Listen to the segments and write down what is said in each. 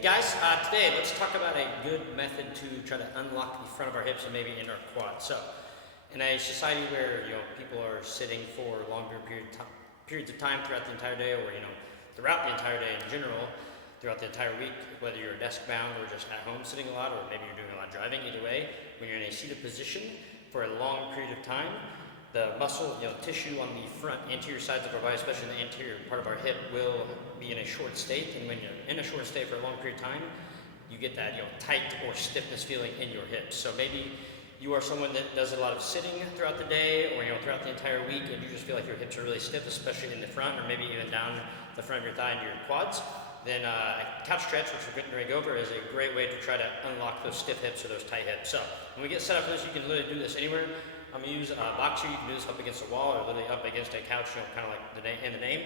Hey guys, today let's talk about a good method to try to unlock the front of our hips and maybe in our quad. So, in a society where people are sitting for longer periods of time throughout the entire day, or throughout the entire day in general, throughout the entire week, whether you're desk bound or just at home sitting a lot, or maybe you're doing a lot of driving, either way, when you're in a seated position for a long period of time, the muscle, tissue on the front anterior sides of our body, especially the anterior part of our hip, will be in a short state. And when you're in a short state for a long period of time, you get that tight or stiffness feeling in your hips. So maybe you are someone that does a lot of sitting throughout the day, or throughout the entire week, and you just feel like your hips are really stiff, especially in the front, or maybe even down the front of your thigh and your quads. Then a couch stretch, which we're going to go over, is a great way to try to unlock those stiff hips or those tight hips. So when we get set up for this, you can literally do this anywhere. I'm going to use a box here. You can do this up against a wall or literally up against a couch, kind of like the name.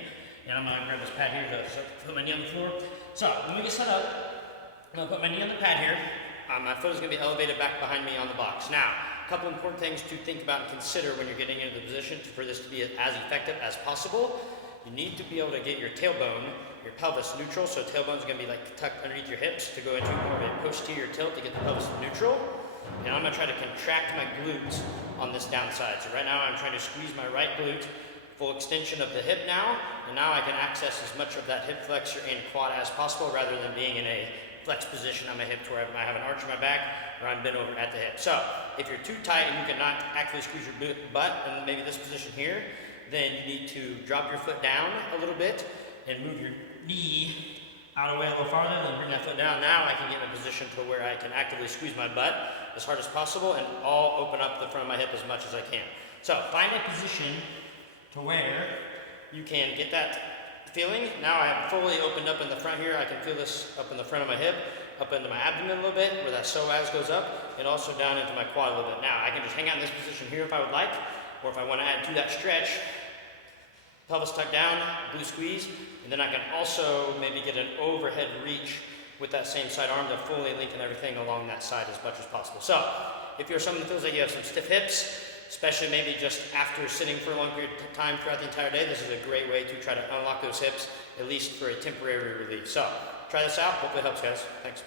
And I'm going to grab this pad here to put my knee on the floor. So when we get set up, I'm going to put my knee on the pad here. My foot is going to be elevated back behind me on the box. Now, a couple important things to think about and consider when you're getting into the position for this to be as effective as possible. You need to be able to get your tailbone, your pelvis neutral. So tailbone is going to be like tucked underneath your hips to go into more of a posterior tilt to get the pelvis neutral. And I'm going to try to contract my glutes on this downside. So right now I'm trying to squeeze my right glute, full extension of the hip now, and now I can access as much of that hip flexor and quad as possible rather than being in a flex position on my hips where I have an arch in my back or I'm bent over at the hip. So if you're too tight and you cannot actively squeeze your butt in maybe this position here, then you need to drop your foot down a little bit and move your knee out of the way a little farther, then bring that foot down. Now I can get in a position to where I can actively squeeze my butt as hard as possible and all open up the front of my hip as much as I can. So find a position to where you can get that feeling. Now I have fully opened up in the front here. I can feel this up in the front of my hip, up into my abdomen a little bit, where that psoas goes up, and also down into my quad a little bit. Now I can just hang out in this position here if I would like, or if I want to add to that stretch, pelvis tucked down, glute squeeze, and then I can also maybe get an overhead reach with that same side arm to fully lengthen everything along that side as much as possible. So, if you're someone that feels like you have some stiff hips, especially maybe just after sitting for a long period of time throughout the entire day, this is a great way to try to unlock those hips, at least for a temporary relief. So, try this out. Hopefully it helps, guys. Thanks.